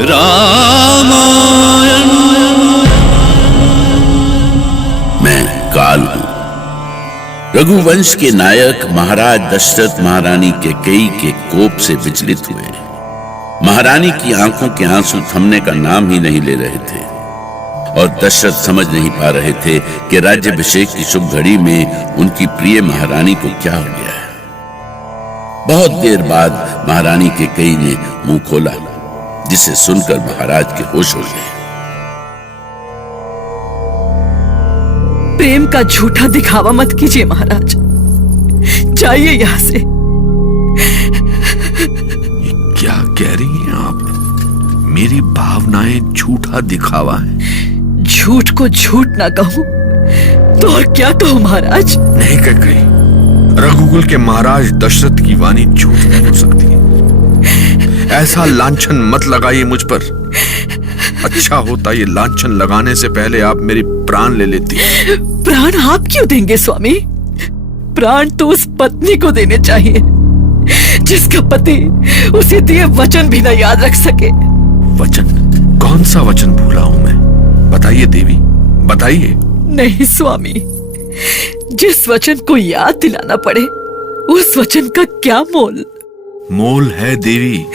रामायण। मैं काल हूं। रघुवंश के नायक महाराज दशरथ महारानी कैकेयी के कोप से विचलित हुए। महारानी की आंखों के आंसू थमने का नाम ही नहीं ले रहे थे और दशरथ समझ नहीं पा रहे थे कि राज्याभिषेक की शुभ घड़ी में उनकी प्रिय महारानी को क्या हो गया है। बहुत देर बाद महारानी कैकेयी ने मुंह खोला, जिसे सुनकर महाराज के होश उड़ गए। प्रेम का झूठा दिखावा मत कीजिए महाराज, जाइए यहां से। क्या कह रही हैं आप? मेरी भावनाएं झूठा दिखावा है? झूठ को झूठ ना कहूं तो और क्या कहूं महाराज? नहीं कैकेयी, रघुकुल के महाराज दशरथ की वाणी झूठ नहीं हो सकती। ऐसा लांछन मत लगाइए मुझ पर। अच्छा होता ये लांछन लगाने से पहले आप मेरी प्राण ले लेती। प्राण आप क्यों देंगे स्वामी? प्राण तो उस पत्नी को देने चाहिए जिसका पति उसे दिए वचन भी न याद रख सके। वचन? कौन सा वचन भूला हूं मैं? बताइए देवी, बताइए। नहीं स्वामी, जिस वचन को याद दिलाना पड़े उस वचन का क्या मोल? मोल है देवी,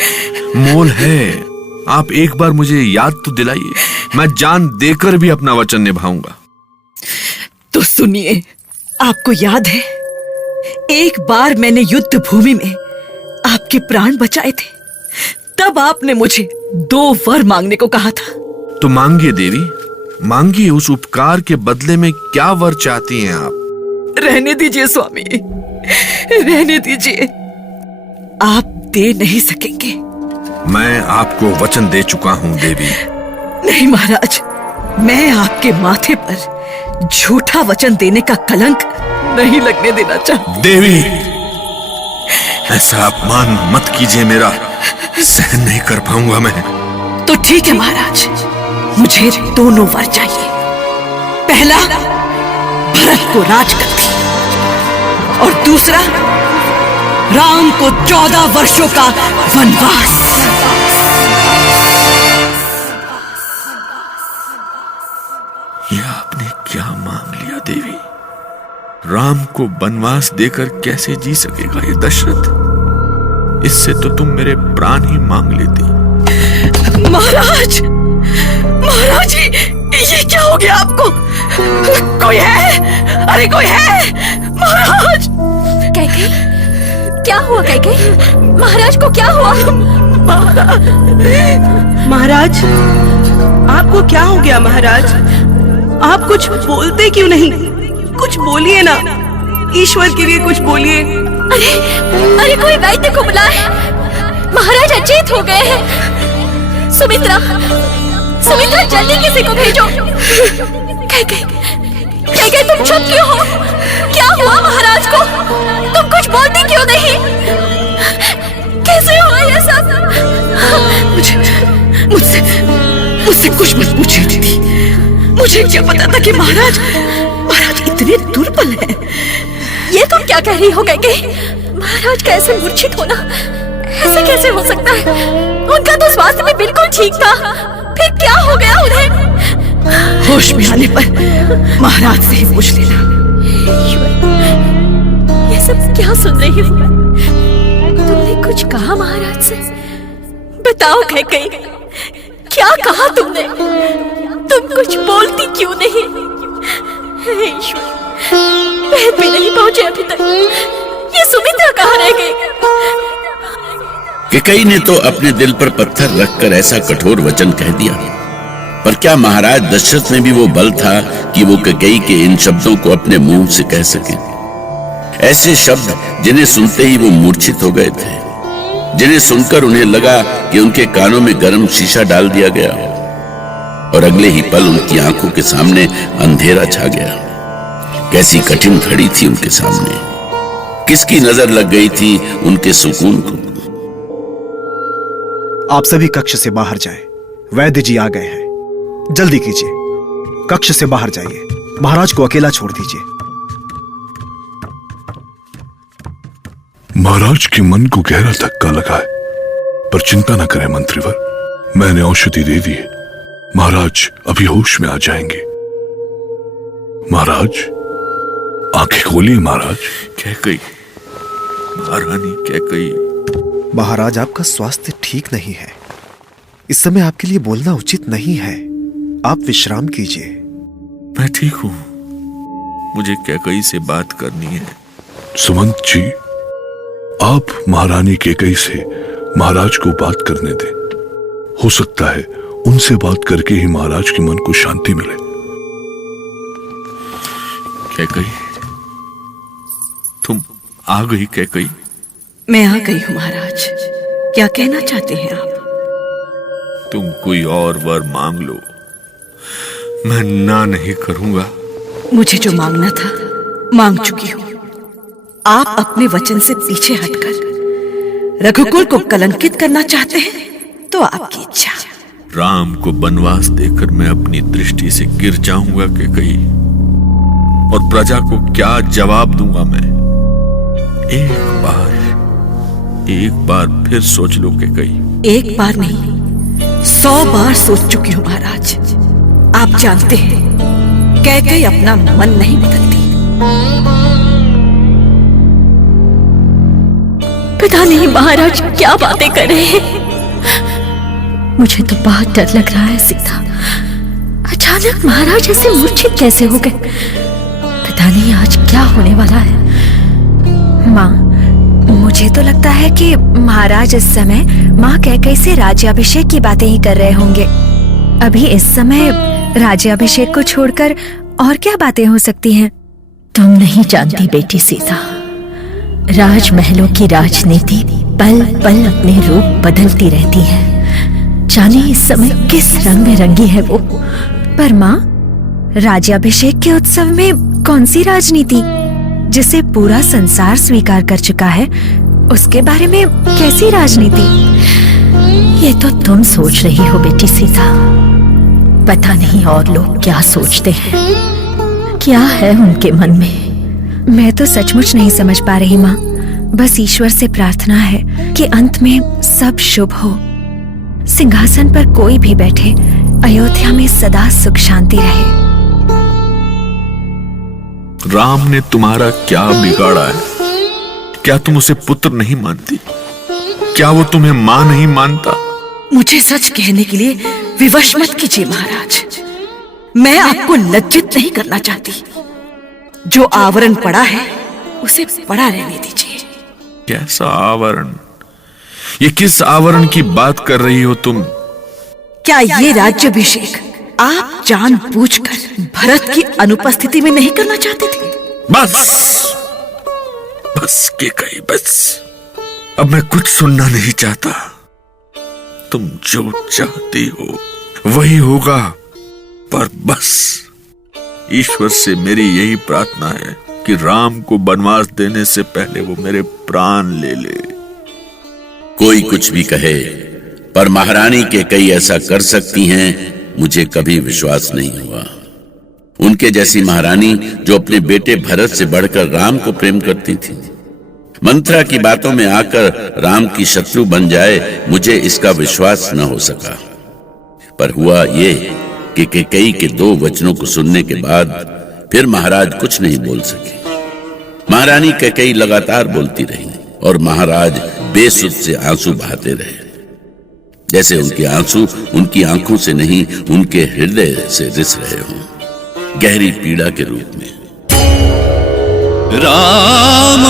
मोल है। आप एक बार मुझे याद तो दिलाइए, मैं जान देकर भी अपना वचन निभाऊंगा। तो सुनिए, आपको याद है एक बार मैंने युद्ध भूमि में आपके प्राण बचाए थे, तब आपने मुझे 2 वर मांगने को कहा था। तो मांगिए देवी, मांगिए। उस उपकार के बदले में क्या वर चाहती हैं आप? रहने दीजिए स्वामी, रहने दीजिए। आप दे नहीं सकेंगे। मैं आपको वचन दे चुका हूं देवी। नहीं महाराज, मैं आपके माथे पर झूठा वचन देने का कलंक नहीं लगने देना चाहती। देवी, ऐसा अपमान मत कीजिए, मेरा सहन नहीं कर पाऊंगा मैं। तो ठीक है महाराज, मुझे दोनों वर चाहिए। पहला, भरत को राजगद्दी, और दूसरा, राम को 14 वर्षों का वनवास। यह आपने क्या मांग लिया देवी? राम को वनवास देकर कैसे जी सकेगा ये दशरथ? इससे तो तुम मेरे प्राण ही मांग लेती। महाराज, महाराज जी, ये क्या हो गया आपको? कोई है? अरे कोई है? महाराज! कैकेयी, क्या हुआ कैकेयी? महाराज को क्या हुआ? महाराज, आपको क्या हो गया महाराज? आप कुछ बोलते क्यों नहीं? कुछ बोलिए ना, ईश्वर के लिए कुछ बोलिए। अरे अरे, कोई वैद्य को बुलाए, महाराज अचेत हो गए हैं। सुमित्रा, सुमित्रा, जल्दी किसी को भेजो। कैकेयी, कैकेयी, तुम चुप क्यों हो? क्या हुआ महाराज को? तुम कुछ बोलती क्यों नहीं? कैसे हुआ ये सब? मुझसे कुछ मत पूछिए दीदी। मुझे क्या पता था कि महाराज इतने दुर्बल हैं। ये तुम क्या कह रही हो कैकेयी? महाराज कैसे मूर्छित होना? ऐसे कैसे हो सकता है? उनका तो स्वास्थ्य भी बिल्कुल ठीक था, फिर क्या हो गया उन्हें? होश में आने पर महाराज से ही पूछ लेना। ये सब क्या सुन रही हूँ? तुमने कुछ कहा महाराज से? बताओ कैकेयी, क्या कहा तुमने? तुम कुछ बोलती क्यों नहीं? ईश्वर, बहन भी नहीं पहुंचे अभी तक। ये सुमित्रा कहाँ रह गई? कैकेयी ने तो अपने दिल पर पत्थर रखकर ऐसा कठोर वचन कह दिया, पर क्या महाराज दशरथ में भी वो बल था कि वो कैकेयी के इन शब्दों को अपने मुंह से कह सके? ऐसे शब्द जिन्हें सुनते ही वो मूर्छित हो गए थे, जिन्हें सुनकर उन्हें लगा कि उनके कानों में गर्म शीशा डाल दिया गया और अगले ही पल उनकी आंखों के सामने अंधेरा छा गया। कैसी कठिन घड़ी थी उनके सामने, किसकी नजर लग गई थी उनके सुकून को। आप सभी कक्ष से बाहर जाएं। वैद्य जी आ गए हैं, जल्दी कीजिए। कक्ष से बाहर जाइए, महाराज को अकेला छोड़ दीजिए। महाराज के मन को गहरा धक्का लगा है, पर चिंता न करें मंत्रीवर, मैंने औषधि दे दी है। महाराज अभी होश में आ जाएंगे। महाराज आंखें खोलिए। महाराज कैकई, महारानी कैकई। महाराज आपका स्वास्थ्य ठीक नहीं है। इस समय आपके लिए बोलना उचित नहीं है। आप विश्राम कीजिए। मैं ठीक हूं, मुझे कैकई से बात करनी है। सुमंत जी, आप महारानी कैकई से महाराज को बात करने दें। हो सकता है उनसे बात करके ही महाराज के मन को शांति मिले। कैकई, तुम आ गई कैकई? मैं आ गई हूं महाराज। क्या कहना चाहते हैं आप? तुम कोई और वर मांग लो, मैं ना नहीं करूंगा। मुझे जो मांगना था मांग चुकी हूं। आप अपने वचन से पीछे हटकर रघुकुल को कलंकित करना चाहते हैं तो आपकी इच्छा। राम को वनवास देकर मैं अपनी दृष्टि से गिर जाऊंगा कैकई, और प्रजा को क्या जवाब दूंगा मैं? एक बार फिर सोच लो कैकई। एक बार नहीं, 100 बार सोच चुकी हूं महाराज। आप जानते हैं कैकई अपना मन नहीं बदलती। पता नहीं महाराज क्या बातें कर रहे हैं। मुझे तो बहुत डर लग रहा है सीता। अचानक महाराज ऐसे मूर्छित कैसे हो गए? पता नहीं आज क्या होने वाला है। माँ, मुझे तो लगता है कि महाराज इस समय माँ कैकई से राज्याभिषेक की बातें ही कर रहे होंगे। अभी इस समय राज्याभिषेक को छोड़कर और क्या बातें हो सकती हैं? तुम नहीं जानती बेटी सीता, राजमहलों की राजनीति पल पल अपने रूप बदलती रहती है। जाने इस समय किस रंग में रंगी है वो। पर माँ, राज्याभिषेक के उत्सव में कौन सी राजनीति? जिसे पूरा संसार स्वीकार कर चुका है, उसके बारे में कैसी राजनीति? ये तो तुम सोच रही हो बेटी सीता। पता नहीं और लोग क्या सोचते हैं, क्या है उनके मन में। मैं तो सचमुच नहीं समझ पा रही माँ। बस ईश्वर से प्रार्थना है कि अंत में सब शुभ हो। सिंहासन पर कोई भी बैठे, अयोध्या में सदा सुख शांति रहे। राम ने तुम्हारा क्या बिगाड़ा है? क्या तुम उसे पुत्र नहीं मानती? क्या वो तुम्हें मां नहीं मानता? मुझे सच कहने के लिए विवश मत कीजिए महाराज। मैं आपको लज्जित नहीं करना चाहती। जो आवरण पड़ा है उसे पड़ा रहने दीजिए। कैसा आवरण? ये किस आवरण की बात कर रही हो तुम? क्या ये राज्याभिषेक आप जानबूझकर भरत की अनुपस्थिति में नहीं करना चाहते थे? बस बस कैकई, बस। अब मैं कुछ सुनना नहीं चाहता। तुम जो चाहती हो वही होगा। पर बस ईश्वर से मेरी यही प्रार्थना है कि राम को वनवास देने से पहले वो मेरे प्राण ले ले। कोई कुछ भी कहे, पर महारानी कैकई ऐसा कर सकती हैं, मुझे कभी विश्वास नहीं हुआ। उनके जैसी महारानी जो अपने बेटे भरत से बढ़कर राम को प्रेम करती थी, मंत्रा की बातों में आकर राम की शत्रु बन जाए, मुझे इसका विश्वास न हो सका। पर हुआ ये कि कैकई के 2 वचनों को सुनने के बाद फिर महाराज कुछ नहीं बोल सके। महारानी कैकई लगातार बोलती रही और महाराज बेसुध से आंसू बहाते रहे, जैसे उनके आंसू उनकी आंखों से नहीं, उनके हृदय से रिस रहे हों, गहरी पीड़ा के रूप में। राम